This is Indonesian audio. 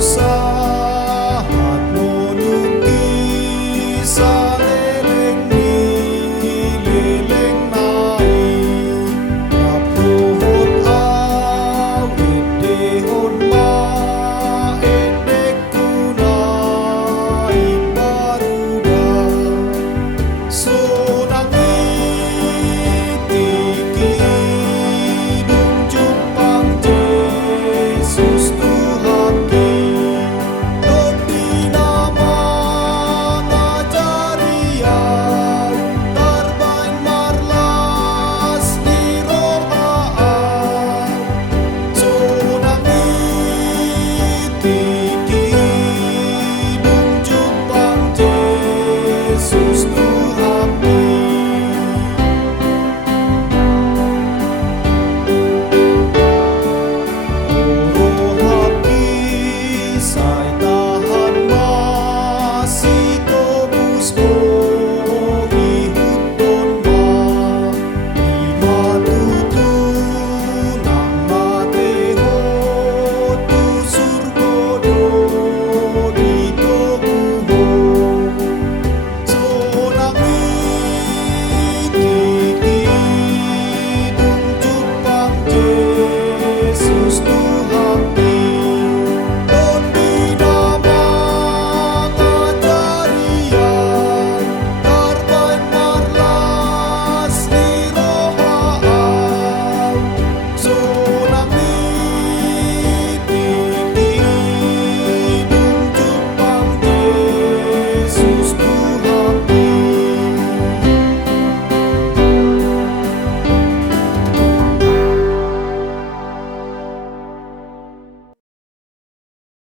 sahat nunuki saleleng ni leleng nai rapuhut awit dehon ma edek kunai baruda sunangi tiki dung jumpang Yesus Tuhan ki don dinama ngajarian tarbain marlas di rohaan sunangi tiki dung jumpang Yesus Tuhan ki sai tahan masih tobus ogi huton ma di matutu nang mateho tu surgodo di tokuho sonangi tiki dung jupang Yesus Tuhan ki don dinama ngajarian tarbain marlas di rohaan sunangi tiki dung jupang Yesus